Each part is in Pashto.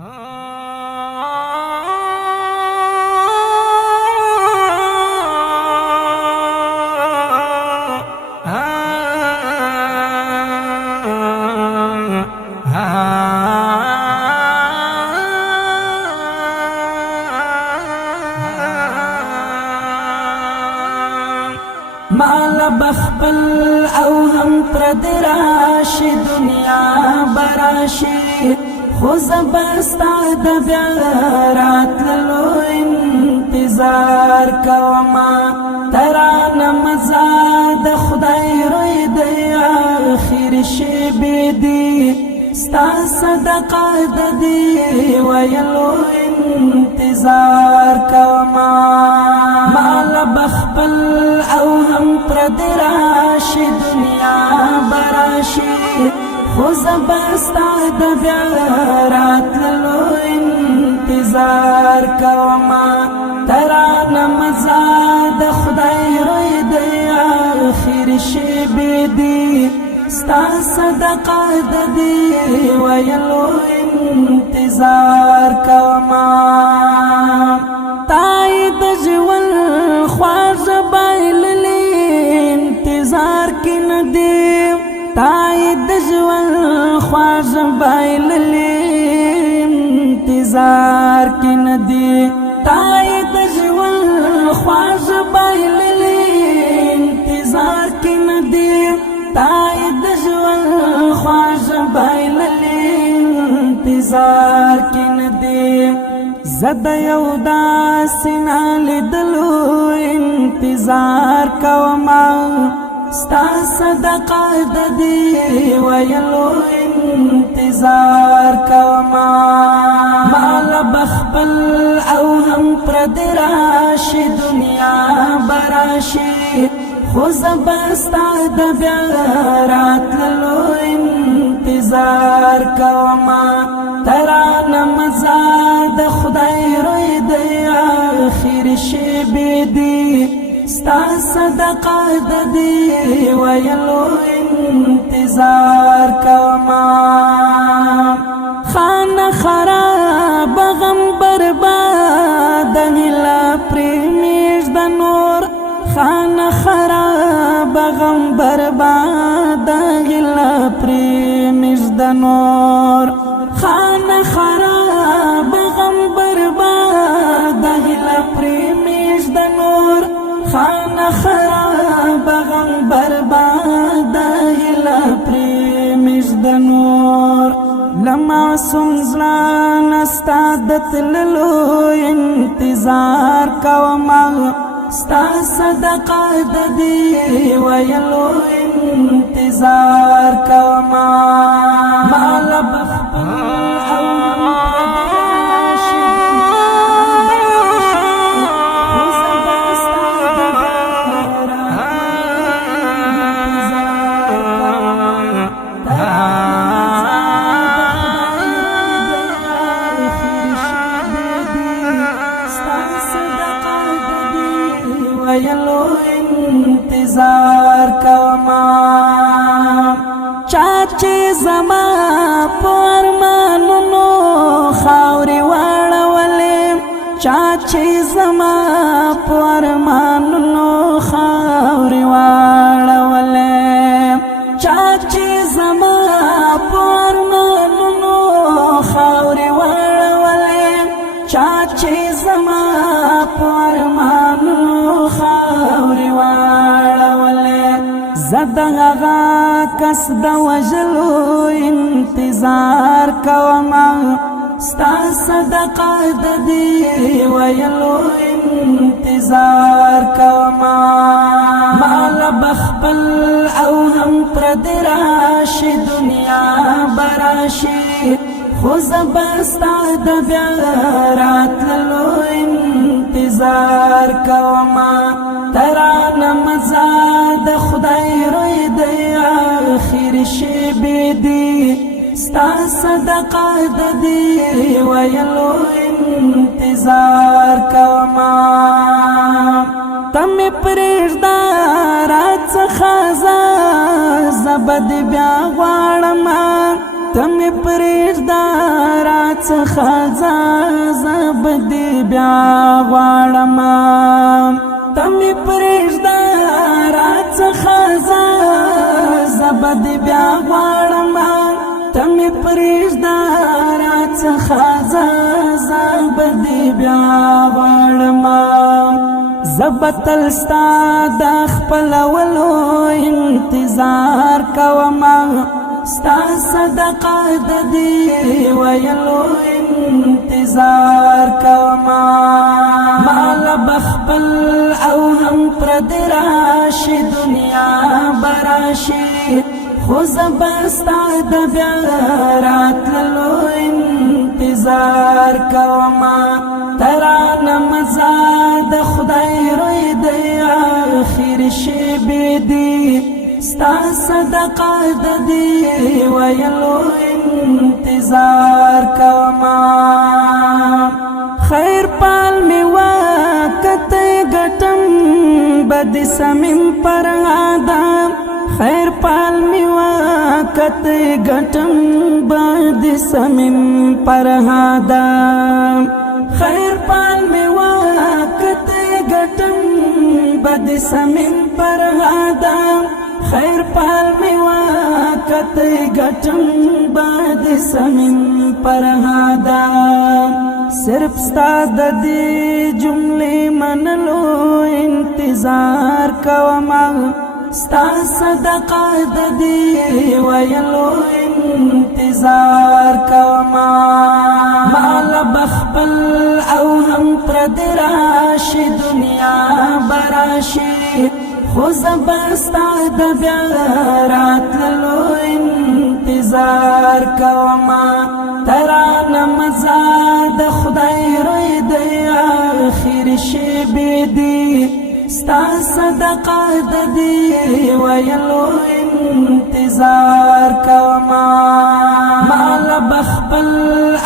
مال بخبل او هم پرد راشی دنیا براشی خوز بستا د بیا راتللو انتظار کوما ترانه مزا د خدای روی دی آخر شیبی دی ستا صدقه د دی ویلو انتظار کوما مال بخبل او هم پرد راشی دنیا براشی خوز بستا د بیا راتللو انتظار کوما ترانه مزا د خدای روی دی آخر شیبی دی ستا صدقه د دی ویلو انتظار کوما تای د ژوند خواږه بایللې انتظار کې نه دی تای د ژوند خواږه بایللې انتظار کې نه دی تای د ژوند خواږه بایللې انتظار کې نه دی تای د ژوند خواږه بایللې انتظار کې نه دی زد یو داسې نه لیدلو انتظار کوما ستا صدقه د دی ویلو انتظار کوما مال بخبل او هم پرد راشی دنیا براشی خوز بستا د بیا راتللو انتظار کوما ترانه مزا د خدای روی دی آخر شیبی دی ستا صدقه د دی ویلو انتظار کوما خانه خراب غم برباد هیله پریمیش د نور خانه خراب غم برباد هیله پریمیش د نور خانه خراب غم برباد هیله پریمیش د نور خانه خراب غم برباد هیله پریمیش د نور لمعصوم زړه نستا د تللو انتظار کوما ستا صدقه د دی ویلو انتظار کوما مال بخبل او ویلو انتظار کوما چاچه زما پرمانونو خاوري واړولې چاچه زما پرمانونو خاوري واړولې چاچه زما پرمانونو خاوري واړولې چاچه زما پرمانونو خاوري واړولې زد هغه کس د وژلو انتظار کوما ستا صدقه د دی ویلو انتظار کوما مال بخبل او هم پرد راشی دنیا براشی خوز بستا د بیا راتللو انتظار کوما ترانه مزا د خدای روی دی آخر شیبی دی ستا صدقه د دی ویلو انتظار کوما تم پرېږده راڅخه زبد بیا غواړم تم پرېږده راڅخه بیا غواړم تمې پرېږده راڅخه زه دې بیا غواړم تمې پرېږده راڅخه زه دې بیا غواړم زه به تل ستا د خپلولو انتظار کوم ستا صدقه د دې ویلو انتظار کوم مال بخپل او هم پردی راشي دنیا براشي خو زه به ستا د بیا راتللو انتظار کوم ترانه مزه د خدای روی دی آخر شیبې دي ستا صدقه د دې ویلو انتظار کوم خیر پال می وکته ګټم بد سمیم پر آدم خیر پال می وکته ګټم بد سمیم پر آدم خیر پال می وکته ګټم بد سمیم پر آدم خیر پال می وکته ګټم بد سمیم پر آدم صرف ستا د دې جملې منلو انتظار کوم ستا صدقه د دې ویلو انتظار کوم مال بخپل او هم پردی راشي دنیا براشي خو زه به ستا د بیا راتللو انتظار کوم ترانه مزه د خدای روی دی آخر شیبې دي ستا صدقه د دې ویلو انتظار کوم مال بخپل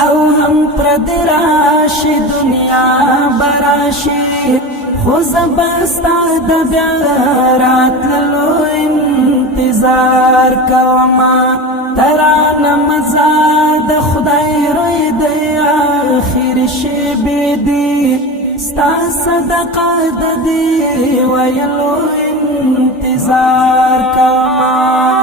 او هم پردی راشي دنیا براشي خو زه به ستا د بیا راتللو انتظار کوم ترانه مزه د خدای روی دی آخر شیبې دي ستا صدقه د دې ویلو انتظار کوم